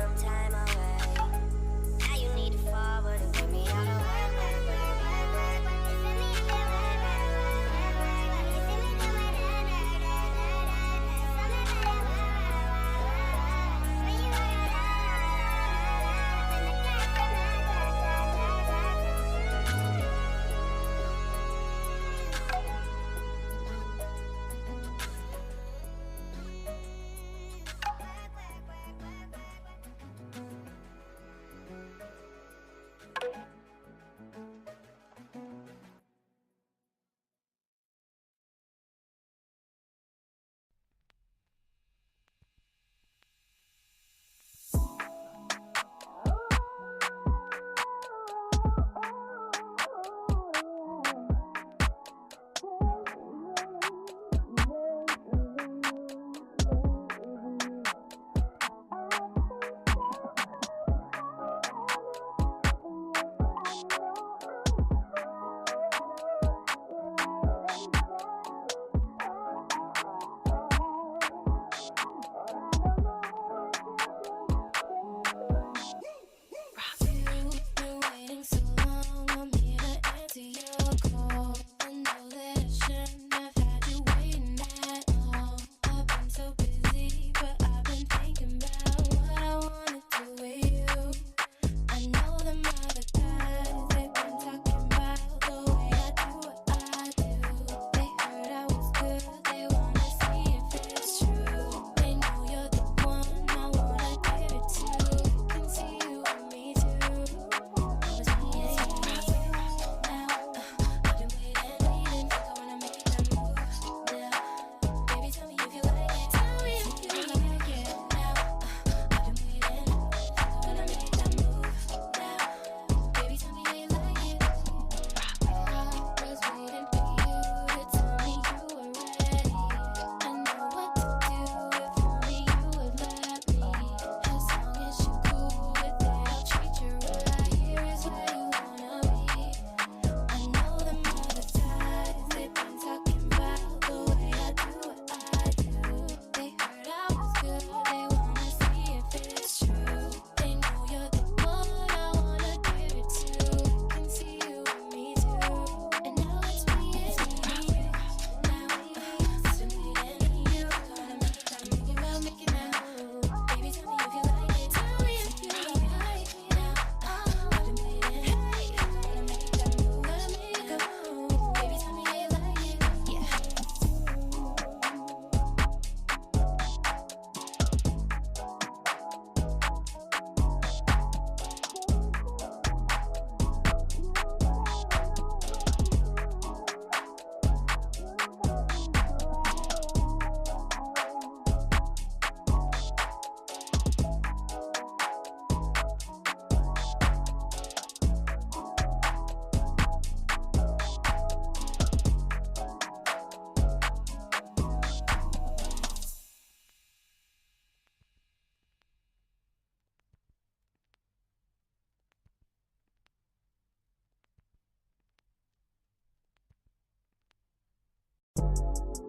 some time away. Now you need to forward and put me out of way.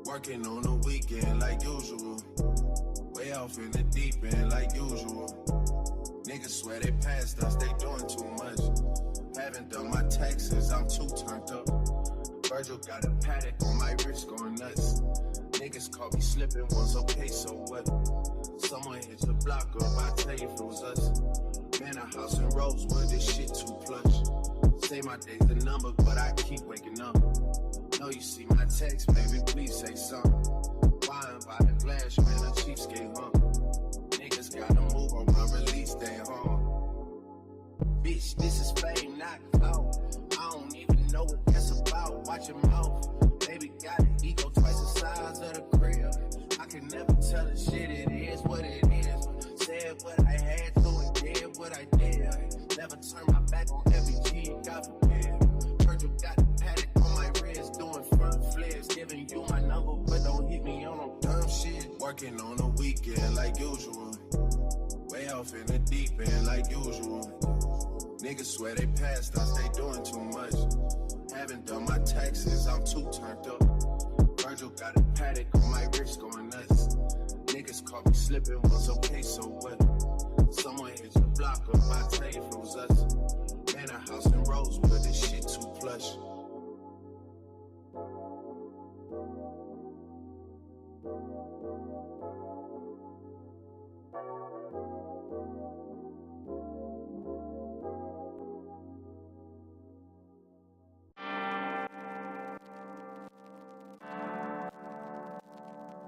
Working on the weekend like usual. Way off in the deep end like usual. Niggas swear they passed us, they doing too much. Haven't done my taxes, I'm too turned up. Virgil got a paddock on my wrist going nuts. Niggas caught me slipping once, okay, so what? Someone hit the block up, I tell you if it was us. Man, a house in Rosewood, this shit too plush. Say my day's a number, but I keep waking up. Know you see my text, baby, please say something. Wine by the glass, man, a cheapskate, huh? Niggas gotta move on my release day, huh? Bitch, this is fame, not clout. I don't even know what that's about. Watch your mouth. Baby got an ego twice the size of the crib. I can never tell the shit, it is what it is. Said what I had to and did what I did. Never turn my back on every G, God forbid. Virgil got the paddock on my wrist, doing front flips. Giving you my number, but don't hit me on no dumb shit. Working on the weekend like usual. Way off in the deep end like usual. Niggas swear they passed us, they doing too much. Haven't done my taxes, I'm too turned up. Virgil got a paddock on my wrist going nuts. Niggas caught me slipping once, okay, so what? Someone pop up, my tank froze us. Man, a house in Rosewood, this shit too plush.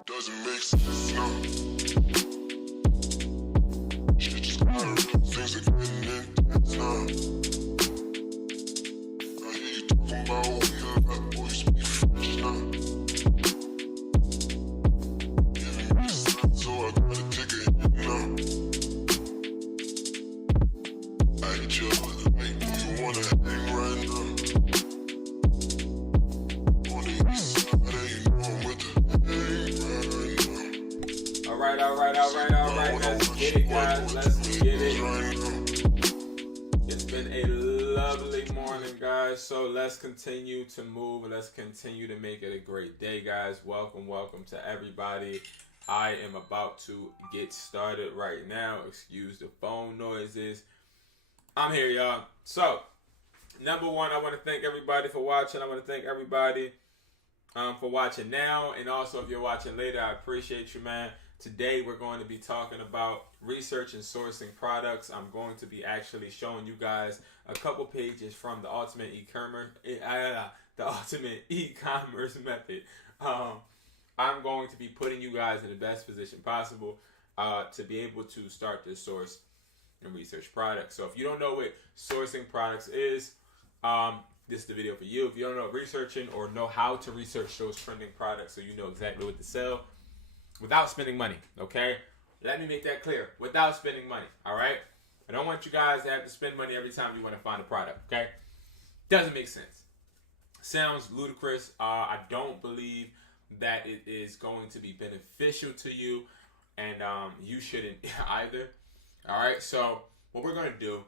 Doesn't make sense, no. Shit just gotta real things are getting intense, huh? I hear you talking about we the rap boys be fresh, huh? Giving me sign, so I gotta take a hit now. I hit you up like, do you wanna hang right now? On the east side, you know I'm with the hang right now. Alright, let's get it, guys, let's get it. It's been a lovely morning, guys, so let's continue to move, let's continue to make it a great day, guys. Welcome to everybody. I am about to get started right now. Excuse the phone noises. I'm here, y'all. So, number one, I want to thank everybody for watching. I want to thank everybody for watching now, and also if you're watching later, I appreciate you, man. Today we're going to be talking about research and sourcing products. I'm going to be actually showing you guys a couple pages from the ultimate e-commerce method. I'm going to be putting you guys in the best position possible to be able to start to source and research products. So if you don't know what sourcing products is, this is the video for you. If you don't know researching or know how to research those trending products so you know exactly what to sell without spending money, okay? Let me make that clear. Without spending money, all right? I don't want you guys to have to spend money every time you want to find a product, okay? Doesn't make sense. Sounds ludicrous. I don't believe that it is going to be beneficial to you, and you shouldn't either, all right? So what we're going to do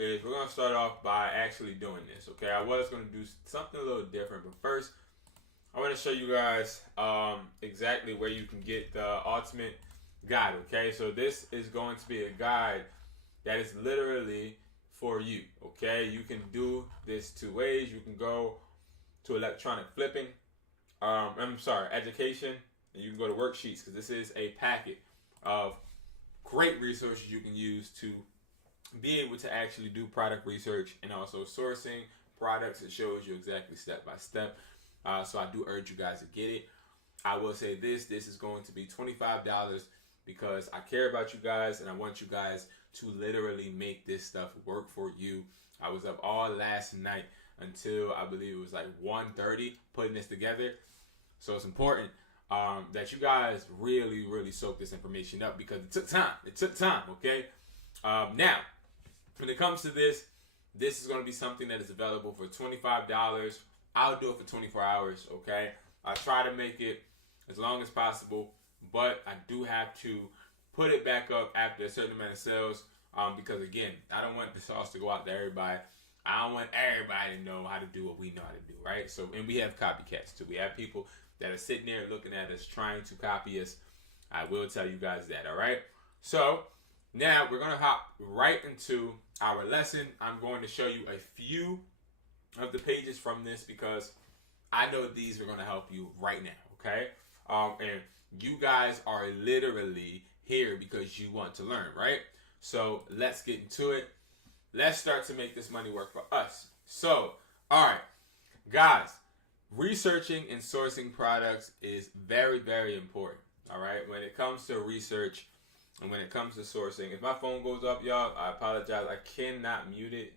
is we're going to start off by actually doing this, okay? I was going to do something a little different, but first, I want to show you guys exactly where you can get the ultimate guide, okay? So this is going to be a guide that is literally for you, okay? You can do this two ways. You can go to electronic flipping, education, and you can go to worksheets, because this is a packet of great resources you can use to be able to actually do product research and also sourcing products. It shows you exactly step by step. So I do urge you guys to get it. I will say this is going to be $25 because I care about you guys and I want you guys to literally make this stuff work for you. I was up all last night until I believe it was like 1:30 putting this together. So it's important that you guys really soak this information up because it took time, okay? Now, when it comes to this is going to be something that is available for $25. I'll do it for 24 hours, okay? I try to make it as long as possible, but I do have to put it back up after a certain amount of sales because, again, I don't want the sauce to go out to everybody. I don't want everybody to know how to do what we know how to do, right? So, and we have copycats, too. We have people that are sitting there looking at us, trying to copy us. I will tell you guys that, all right? So, now we're going to hop right into our lesson. I'm going to show you a few of the pages from this because I know these are going to help you right now, okay? And you guys are literally here because you want to learn, right? So let's get into it. Let's start to make this money work for us. So, all right, guys, researching and sourcing products is very important, all right? When it comes to research and when it comes to sourcing, if my phone goes up, y'all, I apologize. I cannot mute it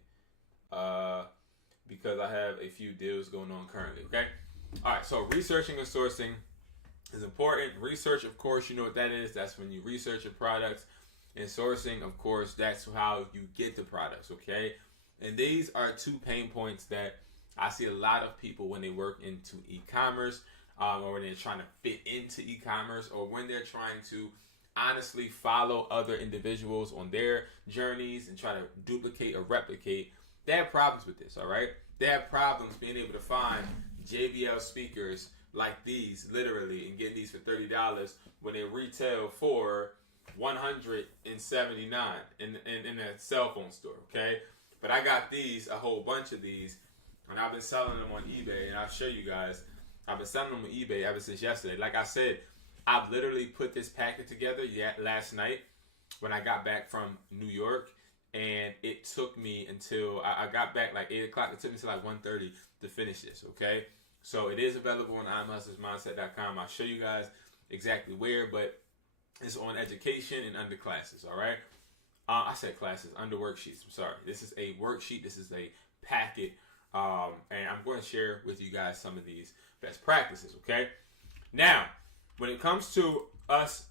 because I have a few deals going on currently, okay? All right, so researching and sourcing is important. Research, of course, you know what that is. That's when you research your products. And sourcing, of course, that's how you get the products, okay? And these are two pain points that I see a lot of people when they work into e-commerce or when they're trying to fit into e-commerce or when they're trying to honestly follow other individuals on their journeys and try to duplicate or replicate. They have problems with this, all right? They have problems being able to find JBL speakers like these, literally, and getting these for $30 when they retail for $179 in a cell phone store, okay? But I got these, a whole bunch of these, and I've been selling them on eBay, and I'll show you guys. I've been selling them on eBay ever since yesterday. Like I said, I've literally put this packet together last night when I got back from New York, and it took me until I got back like 8 o'clock. It took me to like 1:30 to finish this, okay? So it is available on imhustlersmindset.com. I'll show you guys exactly where, but it's on education and under classes, all right? I said classes, under worksheets. I'm sorry. This is a worksheet. This is a packet, and I'm going to share with you guys some of these best practices, okay? Now, when it comes to us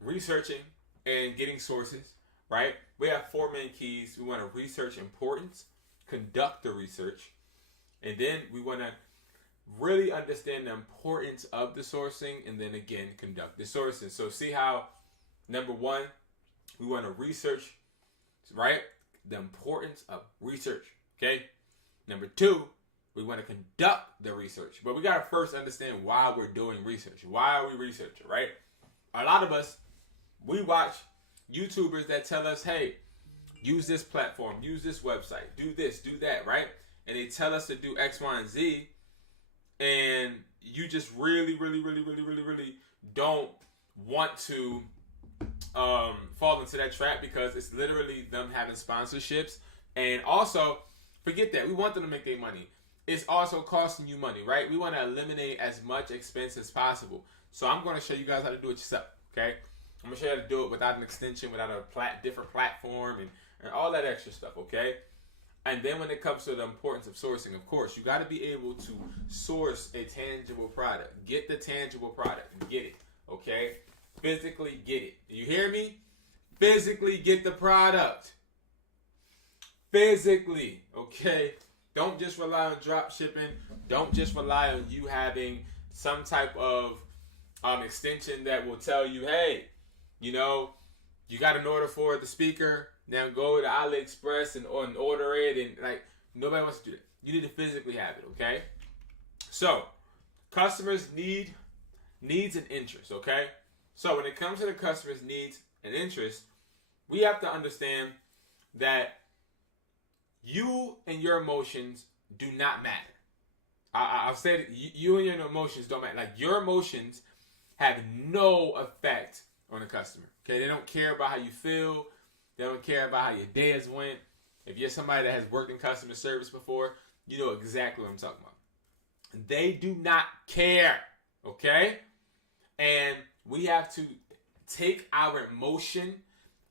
researching and getting sources, right, we have 4 main keys. We want to research importance, conduct the research, and then we want to really understand the importance of the sourcing, and then again conduct the sourcing. So see how, number 1, we want to research, right? The importance of research, okay? Number 2, we want to conduct the research. But we got to first understand why we're doing research. Why are we researching, right? A lot of us, we watch YouTubers that tell us, hey, use this platform, use this website, do this, do that, right? And they tell us to do X, Y, and Z. And you just really don't want to fall into that trap, because it's literally them having sponsorships. And also, forget that. We want them to make their money. It's also costing you money, right? We want to eliminate as much expense as possible. So I'm going to show you guys how to do it yourself, okay? I'm going to show you how to do it without an extension, without a different platform, and all that extra stuff, okay? And then when it comes to the importance of sourcing, of course, you got to be able to source a tangible product. Get the tangible product. Get it, okay? Physically get it. You hear me? Physically get the product. Physically, okay? Don't just rely on drop shipping. Don't just rely on you having some type of extension that will tell you, hey, you know, you got an order for the speaker. Now go to AliExpress and order it, and like nobody wants to do that. You need to physically have it, okay? So, customers' needs and interests, okay? So when it comes to the customer's needs and interests, we have to understand that you and your emotions do not matter. I've said it, you and your emotions don't matter. Like, your emotions have no effect on the customer, okay? They don't care about how you feel. They don't care about how your day has went. If you're somebody that has worked in customer service before, you know exactly what I'm talking about. They do not care, okay? And we have to take our emotion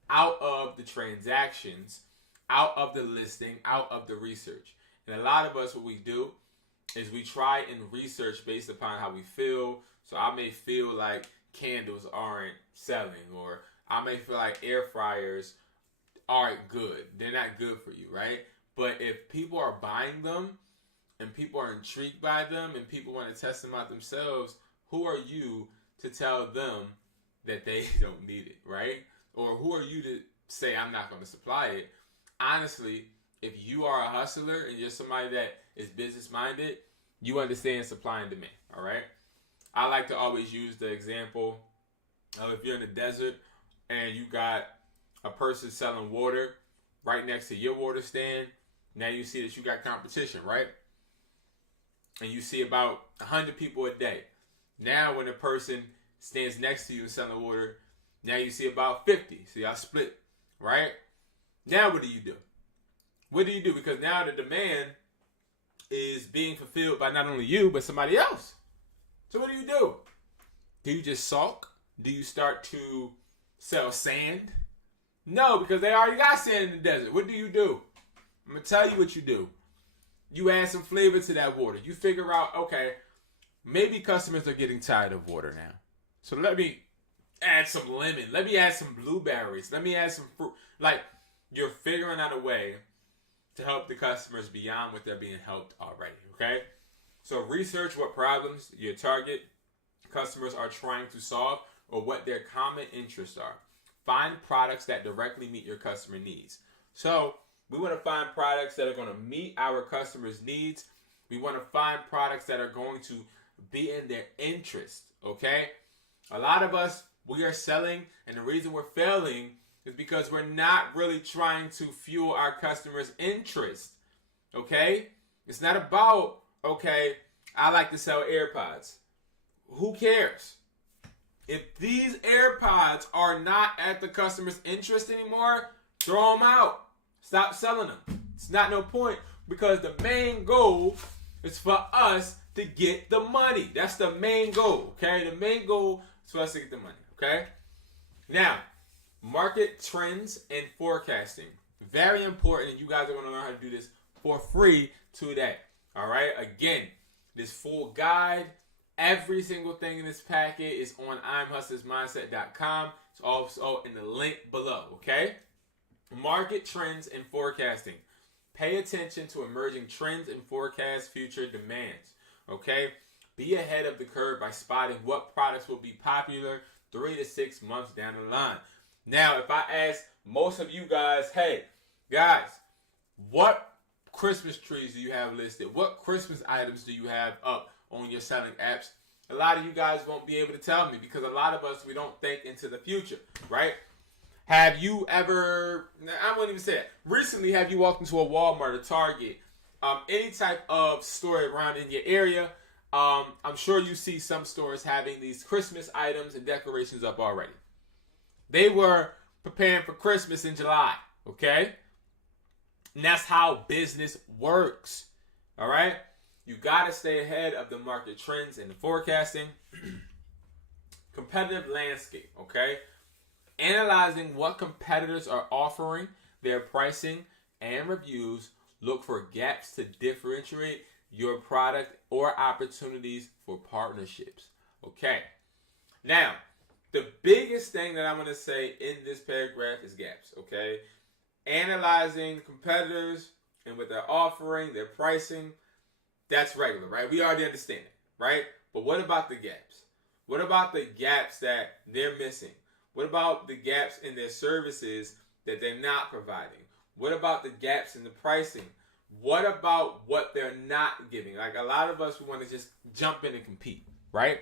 out of the transactions, out of the listing, out of the research. And a lot of us, what we do is we try and research based upon how we feel. So I may feel like candles aren't selling, or I may feel like air fryers aren't good. They're not good for you, right? But if people are buying them and people are intrigued by them and people want to test them out themselves, who are you to tell them that they don't need it, right? Or who are you to say, I'm not going to supply it? Honestly, if you are a hustler and you're somebody that is business-minded, you understand supply and demand, all right? I like to always use the example of if you're in the desert and you got a person selling water right next to your water stand. Now you see that you got competition, right? And you see about 100 people a day. Now when a person stands next to you selling water, now you see about 50. So y'all split, right? Now what do you do? What do you do? Because now the demand is being fulfilled by not only you, but somebody else. So what do? Do you just sulk? Do you start to sell sand? No, because they already got sand in the desert. What do? I'm going to tell you what you do. You add some flavor to that water. You figure out, okay, maybe customers are getting tired of water now. So let me add some lemon. Let me add some blueberries. Let me add some fruit. Like, you're figuring out a way to help the customers beyond what they're being helped already, okay? So research what problems your target customers are trying to solve or what their common interests are. Find products that directly meet your customer needs. So we want to find products that are going to meet our customers' needs. We want to find products that are going to be in their interest, okay? A lot of us, We are selling, and the reason we're failing is because we're not really trying to fuel our customers' interest. Okay? It's not about, okay, I like to sell AirPods. Who cares? If these AirPods are not at the customer's interest anymore, throw them out. Stop selling them. It's not no point, because the main goal is for us to get the money. That's the main goal, okay? The main goal is for us to get the money, okay? Now, market trends and forecasting. Very important, and you guys are going to learn how to do this for free today, all right? Again, this full guide, every single thing in this packet is on imhustlersmindset.com. It's also in the link below, okay? Market trends and forecasting. Pay attention to emerging trends and forecast future demands, okay? Be ahead of the curve by spotting what products will be popular 3 to 6 months down the line. Now, if I ask most of you guys, hey, guys, what Christmas trees do you have listed? What Christmas items do you have up on your selling apps? A lot of you guys won't be able to tell me, because a lot of us, we don't think into the future, right? Have you ever, I wouldn't even say it, recently have you walked into a Walmart, a Target, any type of store around in your area? I'm sure you see some stores having these Christmas items and decorations up already. They were preparing for Christmas in July, okay? And that's how business works, all right? You got to stay ahead of the market trends and the forecasting. Competitive landscape, okay? Analyzing what competitors are offering, their pricing, and reviews. Look for gaps to differentiate your product or opportunities for partnerships, okay? Now, the biggest thing that I'm going to say in this paragraph is gaps, okay? Analyzing competitors and what they're offering, their pricing, that's regular, right? We already understand it, right? But what about the gaps? What about the gaps that they're missing? What about the gaps in their services that they're not providing? What about the gaps in the pricing? What about what they're not giving? Like, a lot of us, we want to just jump in and compete, right?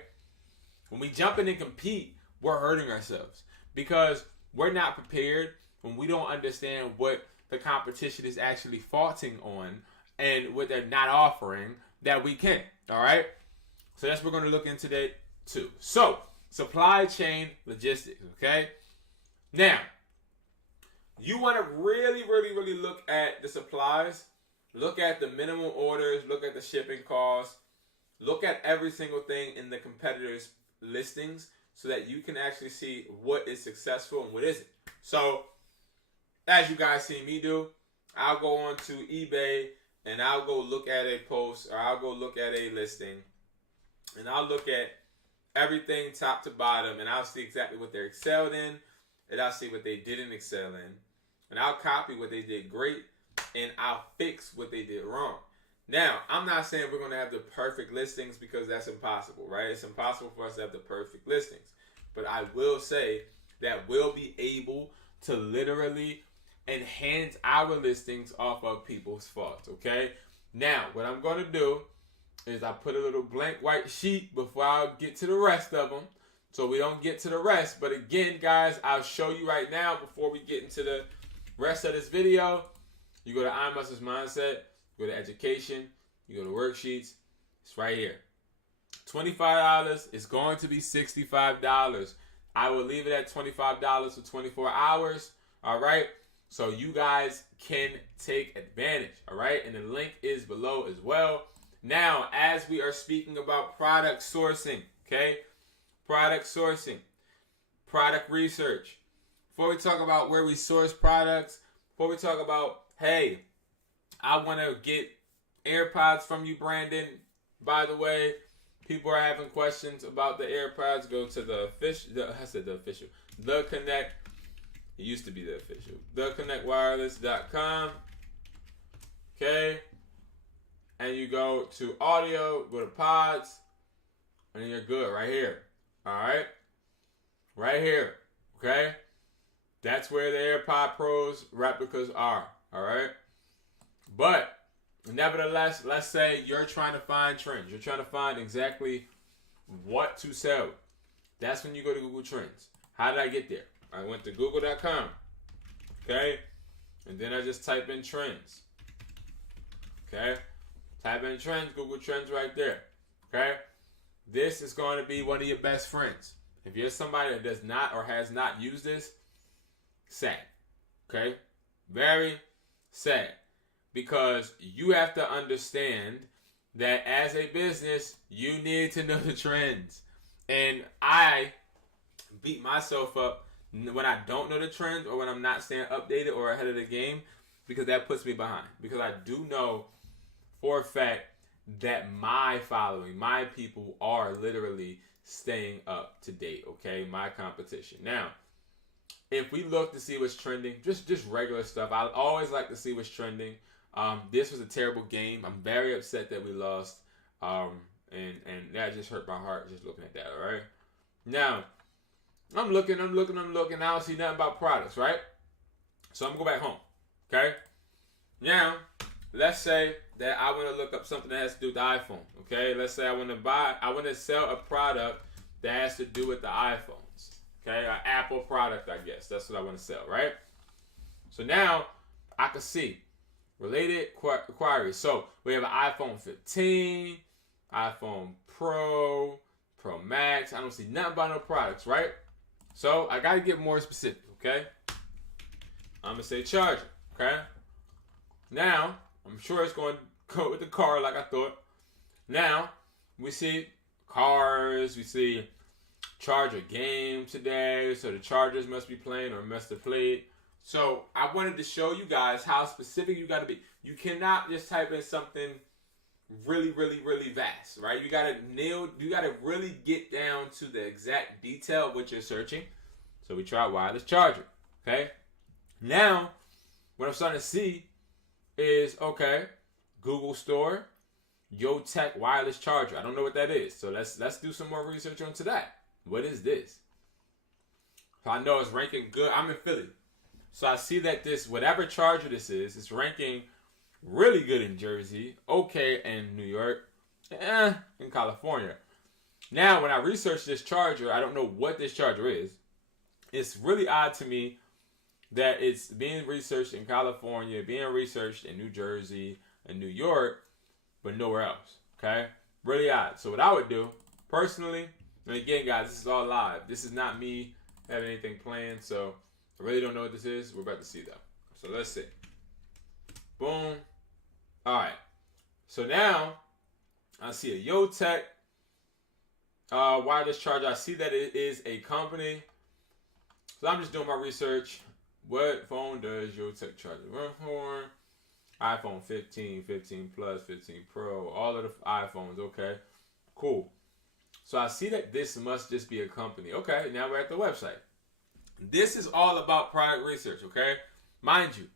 When we jump in and compete, we're hurting ourselves, because we're not prepared when we don't understand what the competition is actually faulting on and what they're not offering that we can, all right? So that's what we're going to look into today too. So, supply chain logistics, okay? Now, you want to really, really, really look at the supplies, look at the minimum orders, look at the shipping costs, look at every single thing in the competitors' listings so that you can actually see what is successful and what isn't. So, as you guys see me do, I'll go on to eBay and I'll go look at a post, or I'll go look at a listing, and I'll look at everything top to bottom, and I'll see exactly what they're excelled in, and I'll see what they didn't excel in, and I'll copy what they did great, and I'll fix what they did wrong. Now, I'm not saying we're going to have the perfect listings, because that's impossible, right? It's impossible for us to have the perfect listings. But I will say that we'll be able to literally enhance our listings off of people's faults, okay? Now, what I'm going to do is I put a little blank white sheet before I get to the rest of them, so we don't get to the rest. But again, guys, I'll show you right now before we get into the rest of this video. You go to iMuscles Mindset, you go to Education, you go to Worksheets. It's right here. $25 is going to be $65. I will leave it at $25 for 24 hours, all right? So you guys can take advantage, all right? And the link is below as well. Now, as we are speaking about product sourcing, okay? Product sourcing, product research. Before we talk about where we source products, before we talk about, hey, I want to get AirPods from you, Brandon. By the way, people are having questions about the AirPods. Go to the Connect. It used to be the official. TheConnectWireless.com. Okay. And you go to audio, go to pods, and you're good right here. All right? Right here. Okay? That's where the AirPod Pros replicas are. All right? But, nevertheless, let's say you're trying to find trends. You're trying to find exactly what to sell. That's when you go to Google Trends. How did I get there? I went to google.com, okay? And then I just type in trends, okay? Type in trends, Google Trends right there, okay? This is going to be one of your best friends. If you're somebody that does not or has not used this, sad, okay? Very sad. Because you have to understand that as a business, you need to know the trends. And I beat myself up when I don't know the trends or when I'm not staying updated or ahead of the game, because that puts me behind. Because I do know for a fact that my following, my people are literally staying up to date, okay? My competition. Now, if we look to see what's trending, just regular stuff, I always like to see what's trending. This was a terrible game. I'm very upset that we lost. And that just hurt my heart just looking at that, all right? Now, I'm looking. I don't see nothing about products, right? So I'm going to go back home, okay? Now, let's say that I want to look up something that has to do with the iPhone, okay? Let's say I want to sell a product that has to do with the iPhones, okay? An Apple product, I guess. That's what I want to sell, right? So now I can see related queries. So we have an iPhone 15, iPhone Pro, Pro Max. I don't see nothing about no products, right? So I got to get more specific, okay? I'm going to say charger, okay? Now, I'm sure it's going to go with the car like I thought. Now, we see cars. We see charger game today. So the Chargers must be playing or must have played. So I wanted to show you guys how specific you got to be. You cannot just type in something really, really, really vast, right? You got to really get down to the exact detail of what you're searching. So we try wireless charger, okay? Now, what I'm starting to see is, okay, Google Store, YoTech wireless charger. I don't know what that is. So let's do some more research onto that. What is this? So I know it's ranking good. I'm in Philly. So I see that this, whatever charger this is, it's ranking really good in Jersey, okay in New York, in California. Now, when I research this charger, I don't know what this charger is. It's really odd to me that it's being researched in California, being researched in New Jersey and New York, but nowhere else, okay? Really odd. So what I would do, personally, and again, guys, this is all live. This is not me having anything planned, so I really don't know what this is. We're about to see, though. So let's see. Boom. All right. So now, I see a YoTech wireless charger. I see that it is a company. So I'm just doing my research. What phone does YoTech charger run for? iPhone 15, 15 Plus, 15 Pro, all of the iPhones. Okay, cool. So I see that this must just be a company. Okay, now we're at the website. This is all about product research, okay? Mind you,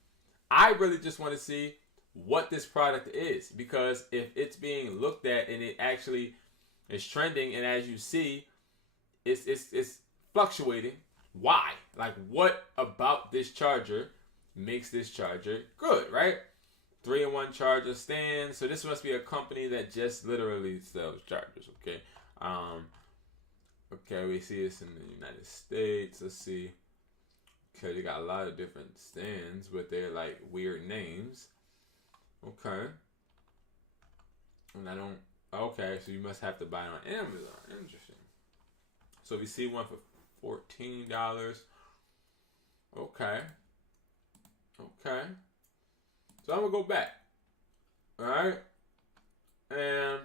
I really just want to see what this product is, because if it's being looked at and it actually is trending, and as you see, it's fluctuating. Why? Like, what about this charger makes this charger good, right? 3-in-1 charger stand. So this must be a company that just literally sells chargers, okay? Okay, we see this in the United States. Let's see. Okay, they got a lot of different stands, but they're like weird names. Okay. And I don't. Okay, so you must have to buy it on Amazon. Interesting. So we see one for $14. Okay. Okay. So I'm gonna go back. All right. And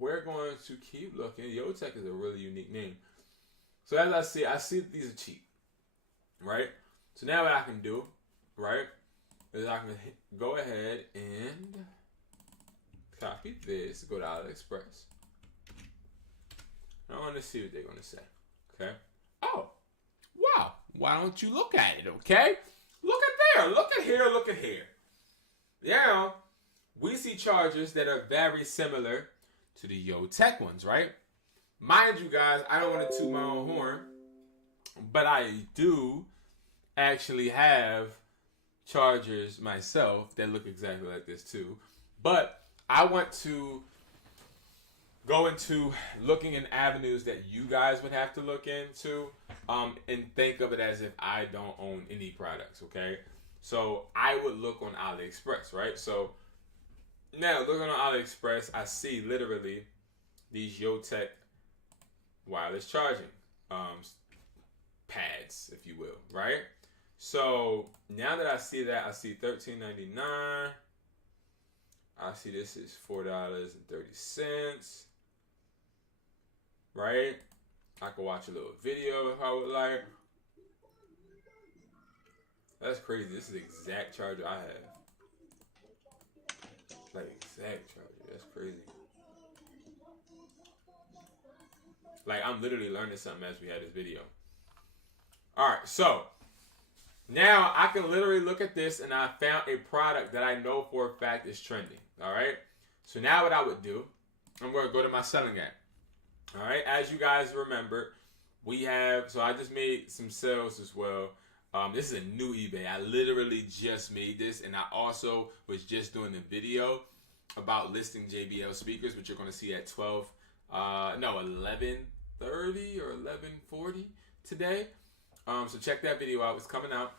we're going to keep looking. YoTech is a really unique name. So as I see that these are cheap, right? So now what I can do, right, is I can go ahead and copy this, go to AliExpress. I want to see what they're going to say, okay? Oh, wow. Why don't you look at it, okay? Look at there. Look at here. Look at here. Now, we see chargers that are very similar to the YoTech ones, right? Mind you guys, I don't want to toot my own horn, but I do actually have chargers myself that look exactly like this too. But I want to go into looking in avenues that you guys would have to look into. And think of it as if I don't own any products, okay? So I would look on AliExpress, right? So now looking on AliExpress, I see literally these Yotech wireless charging pads, if you will, right? So now that I see that, I see $13.99. I see this is $4.30, right? I could watch a little video if I would like. That's crazy. This is the exact charger I have. Like, exact charger. That's crazy. Like, I'm literally learning something as we had this video. Alright, so now I can literally look at this and I found a product that I know for a fact is trending. Alright? So now what I would do, I'm going to go to my selling app. Alright, as you guys remember, we have, so I just made some sales as well. This is a new eBay. I literally just made this, and I also was just doing the video about listing JBL speakers, which you're going to see at 11:30 or 11:40 today. So check that video out. It's coming out.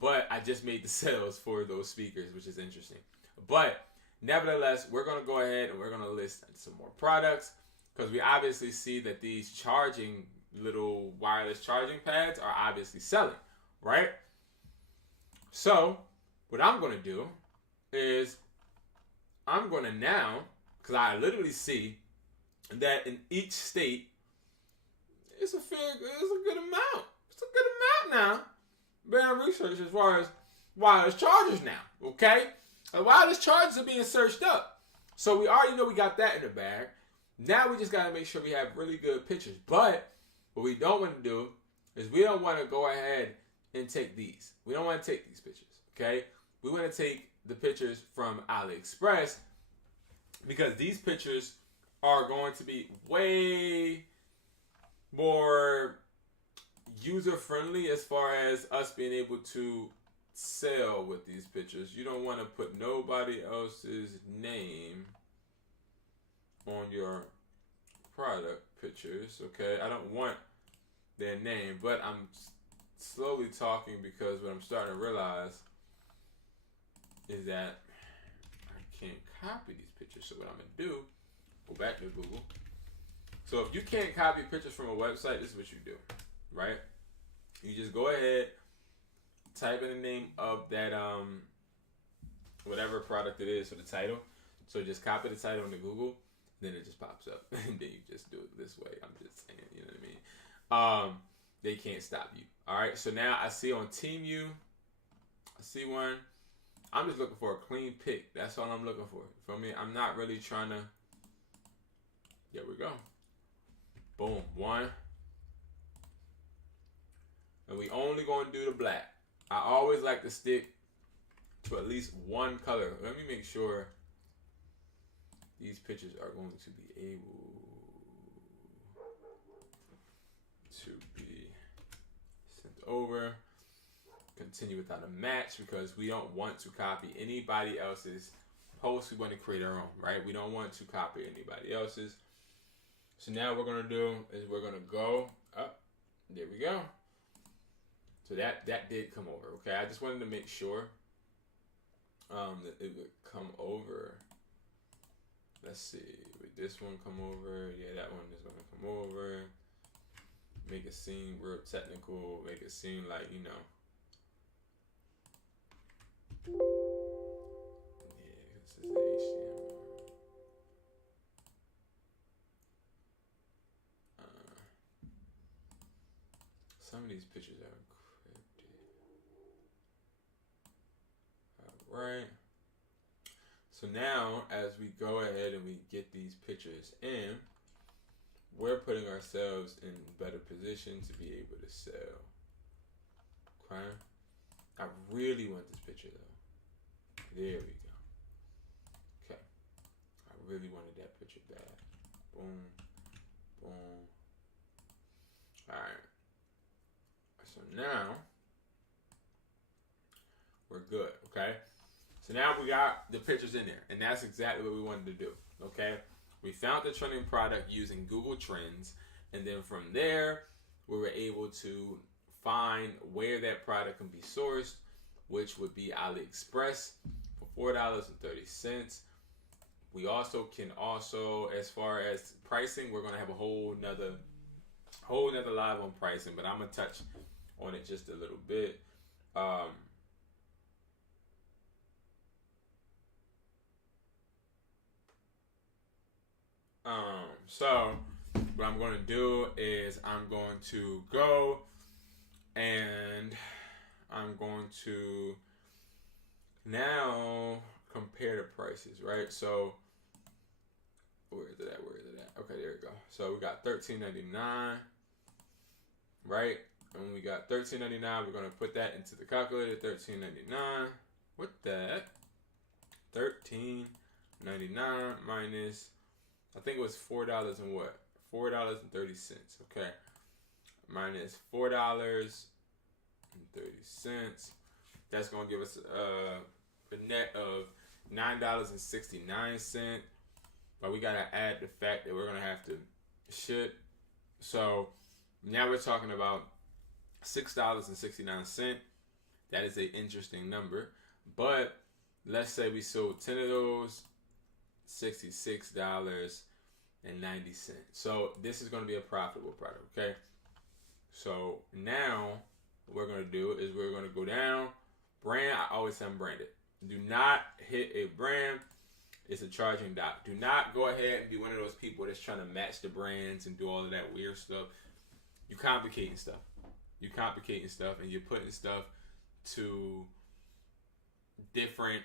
But I just made the sales for those speakers, which is interesting. But nevertheless, we're going to go ahead and we're going to list some more products, because we obviously see that these charging little wireless charging pads are obviously selling, right? So what I'm going to do is I'm going to now, because I literally see that in each state, it's a good amount. It's a good amount now. Being research as far as wireless chargers now, okay? Wireless chargers are being searched up. So we already know we got that in the bag. Now we just got to make sure we have really good pictures. But what we don't want to do is we don't want to go ahead and take these. We don't want to take these pictures, okay? We want to take the pictures from AliExpress, because these pictures are going to be way more user-friendly as far as us being able to sell with these pictures. You don't want to put nobody else's name on your product pictures, okay? I don't want their name, but I'm slowly talking because what I'm starting to realize is that I can't copy these pictures. So what I'm going to do, go back to Google. So if you can't copy pictures from a website, this is what you do, right? You just go ahead, type in the name of that whatever product it is for the title. So just copy the title into Google, then it just pops up, and then you just do it this way. I'm just saying, you know what I mean? They can't stop you. All right. So now I see on TeamU, I see one. I'm just looking for a clean pic. That's all I'm looking for. For me, I'm not really trying to. There we go. Boom, one. And we only gonna do the black. I always like to stick to at least one color. Let me make sure these pictures are going to be able to be sent over. Continue without a match, because we don't want to copy anybody else's post. We want to create our own, right? We don't want to copy anybody else's. So now what we're going to do is we're going to go up. There we go. So that did come over, okay? I just wanted to make sure that it would come over. Let's see. Would this one come over? Yeah, that one is going to come over. Make it seem real technical. Make it seem like, you know. Yeah, this is HTML. Some of these pictures are encrypted. Alright. So now, as we go ahead and we get these pictures in, we're putting ourselves in better position to be able to sell. Okay? I really want this picture though. There we go. Okay. I really wanted that picture bad. Boom. Boom. Alright. So now, we're good, okay? So now we got the pictures in there, and that's exactly what we wanted to do, okay? We found the trending product using Google Trends, and then from there, we were able to find where that product can be sourced, which would be AliExpress for $4.30. We also can as far as pricing, we're gonna have a whole nother live on pricing, but I'm gonna touch on it just a little bit. So what I'm going to do is I'm going to go and I'm going to now compare the prices, right? So where is it at? Okay, there we go. So we got $13.99, right? And we got $13.99. We're going to put that into the calculator. $13.99. What the heck? $13.99 minus, I think it was $4 and what? $4.30. Okay. Minus $4.30. That's going to give us a net of $9.69. But we got to add the fact that we're going to have to ship. So now we're talking about $6.69. That is an interesting number. But let's say we sold 10 of those, $66.90. So this is going to be a profitable product, okay? So now what we're going to do is we're going to go down. Brand, I always say I'm branded. Do not hit a brand. It's a charging dot. Do not go ahead and be one of those people that's trying to match the brands and do all of that weird stuff. You're complicating stuff. And you're putting stuff to different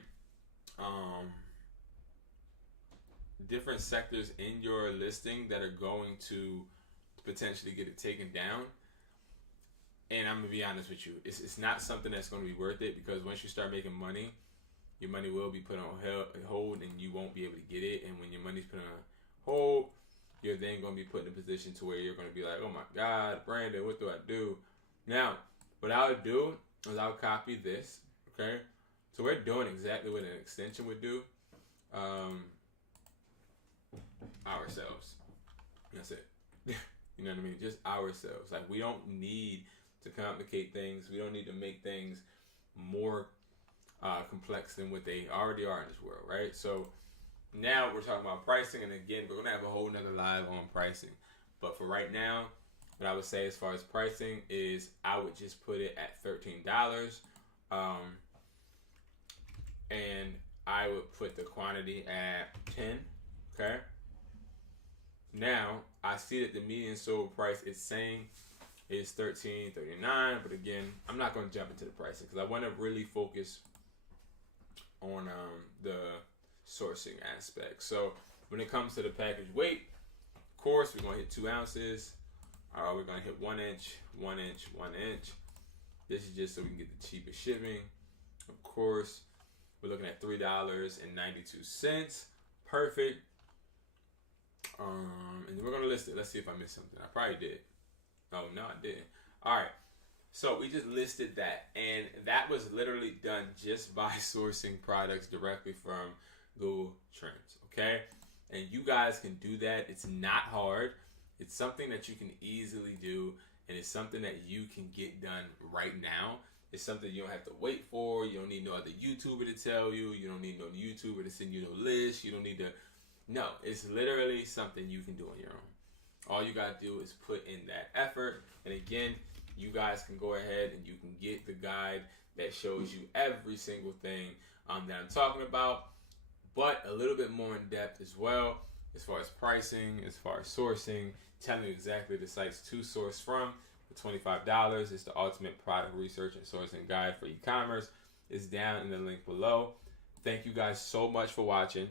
sectors in your listing that are going to potentially get it taken down. And I'm gonna be honest with you, it's not something that's going to be worth it, because once you start making money, your money will be put on hold and you won't be able to get it. And when your money's put on hold, you're then going to be put in a position to where you're going to be like, oh my God, Brandon, what do I do? Now, what I would do is I would copy this, okay? So we're doing exactly what an extension would do. Ourselves. That's it. You know what I mean? Just ourselves. Like, we don't need to complicate things. We don't need to make things more complex than what they already are in this world, right? So now we're talking about pricing, and again, we're gonna have a whole nother live on pricing. But for right now, what I would say as far as pricing is I would just put it at $13, and I would put the quantity at 10. Okay. Now I see that the median sold price is saying is $13.39, but again, I'm not going to jump into the pricing because I want to really focus on the sourcing aspect. So when it comes to the package weight, of course, we're going to hit 2 ounces. We're going to hit 1 inch, 1 inch, 1 inch. This is just so we can get the cheapest shipping. Of course, we're looking at $3.92. Perfect. And then we're going to list it. Let's see if I missed something. I probably did. Oh, no, I didn't. All right. So we just listed that. And that was literally done just by sourcing products directly from Google Trends. Okay? And you guys can do that. It's not hard. It's something that you can easily do. And it's something that you can get done right now. It's something you don't have to wait for. You don't need no other YouTuber to tell you. You don't need no YouTuber to send you no list. You don't need to. No, it's literally something you can do on your own. All you got to do is put in that effort. And again, you guys can go ahead and you can get the guide that shows you every single thing that I'm talking about, but a little bit more in depth as well, as far as pricing, as far as sourcing, telling you exactly the sites to source from. For $25, it's the ultimate product research and sourcing guide for e-commerce. It's down in the link below. Thank you guys so much for watching.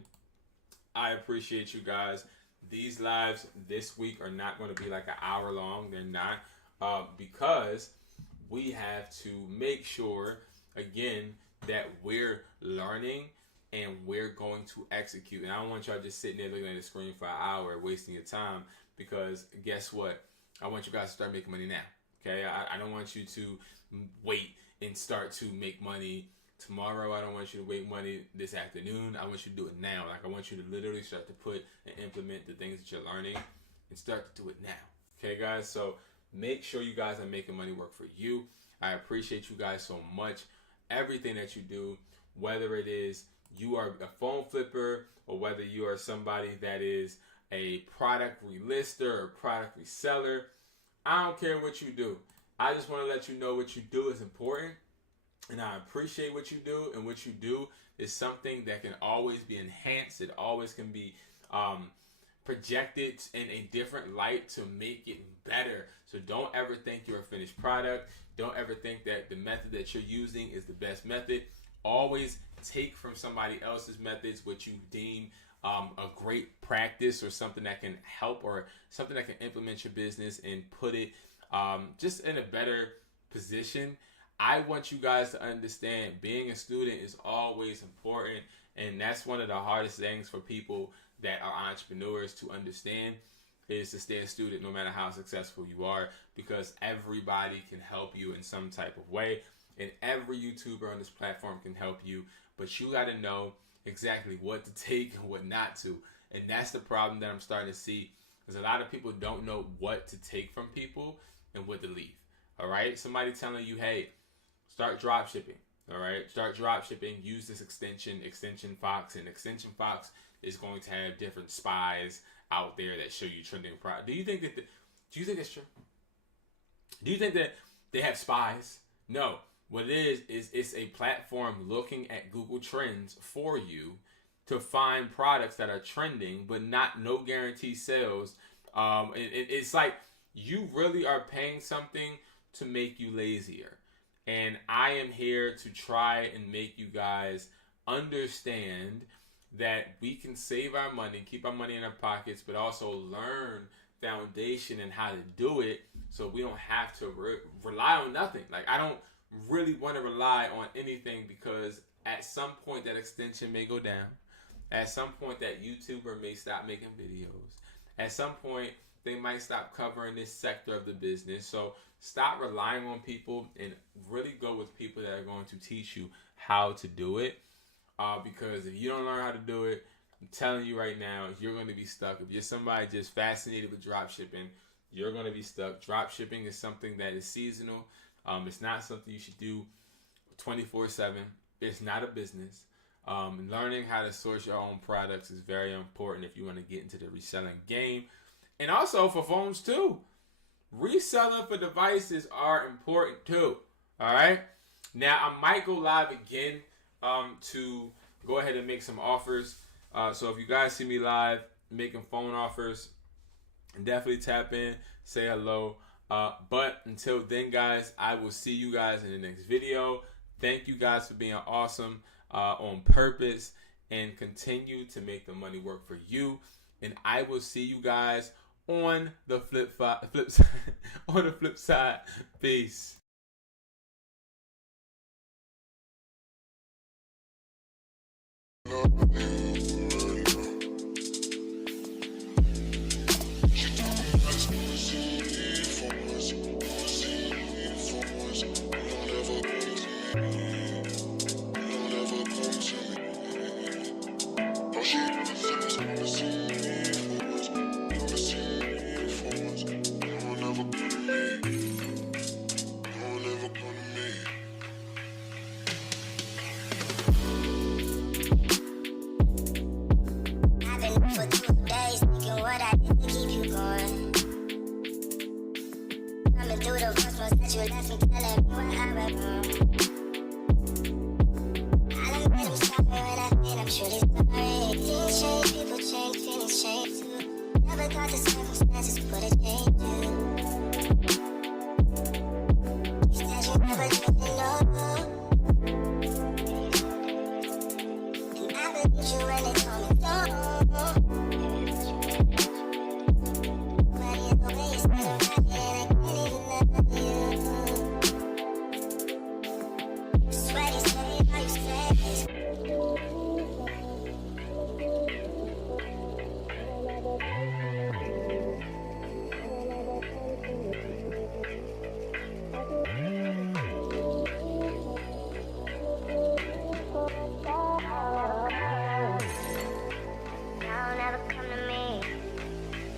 I appreciate you guys. These lives this week are not going to be like an hour long. They're not, because we have to make sure, again, that we're learning and we're going to execute. And I don't want y'all just sitting there looking at the screen for an hour wasting your time, because guess what? I want you guys to start making money now. Okay? I don't want you to wait and start to make money tomorrow. I don't want you to wait money this afternoon. I want you to do it now. Like, I want you to literally start to put and implement the things that you're learning and start to do it now. Okay, guys? So Make sure you guys are making money work for you. I appreciate you guys so much. Everything that you do, whether it is you are a phone flipper or whether you are somebody that is a product relister or product reseller, I don't care what you do. I just want to let you know what you do is important, and I appreciate what you do, and what you do is something that can always be enhanced. It always can be projected in a different light to make it better. So don't ever think you're a finished product. Don't ever think that the method that you're using is the best method. Always take from somebody else's methods what you deem a great practice or something that can help or something that can implement your business and put it just in a better position. I want you guys to understand being a student is always important, and that's one of the hardest things for people that are entrepreneurs to understand, is to stay a student no matter how successful you are, because everybody can help you in some type of way, and every YouTuber on this platform can help you, but you got to know exactly what to take and what not to. And that's the problem that I'm starting to see, because a lot of people don't know what to take from people and what to leave. All right, somebody telling you, hey, start drop shipping. All right, start drop shipping. Use this extension Fox, and Extension Fox is going to have different spies out there that show you trending product. Do you think that's true? Do you think that they have spies? No. What it is it's a platform looking at Google Trends for you to find products that are trending, but no guarantee sales. It's like you really are paying something to make you lazier. And I am here to try and make you guys understand that we can save our money, keep our money in our pockets, but also learn foundation and how to do it, so we don't have to rely on nothing. Like, I don't really want to rely on anything, because at some point that extension may go down. At some point that YouTuber may stop making videos. At some point they might stop covering this sector of the business. So stop relying on people and really go with people that are going to teach you how to do it. Because if you don't learn how to do it, I'm telling you right now, you're going to be stuck. If you're somebody just fascinated with drop shipping, you're going to be stuck. Drop shipping is something that is seasonal. It's not something you should do 24/7. It's not a business. Learning how to source your own products is very important if you want to get into the reselling game. And also for phones too. Reselling for devices are important too. All right. Now I might go live again to go ahead and make some offers. So if you guys see me live making phone offers, definitely tap in, say hello. But until then, guys, I will see you guys in the next video. Thank you guys for being awesome on purpose, and continue to make the money work for you. And I will see you guys on the flip side. Peace. Through the cosmos that you left me, telling me what I went wrong. I done made them sorry when I think I'm truly sorry. Things change, people change, feelings change too. Never thought the circumstances would have changed you. You said you never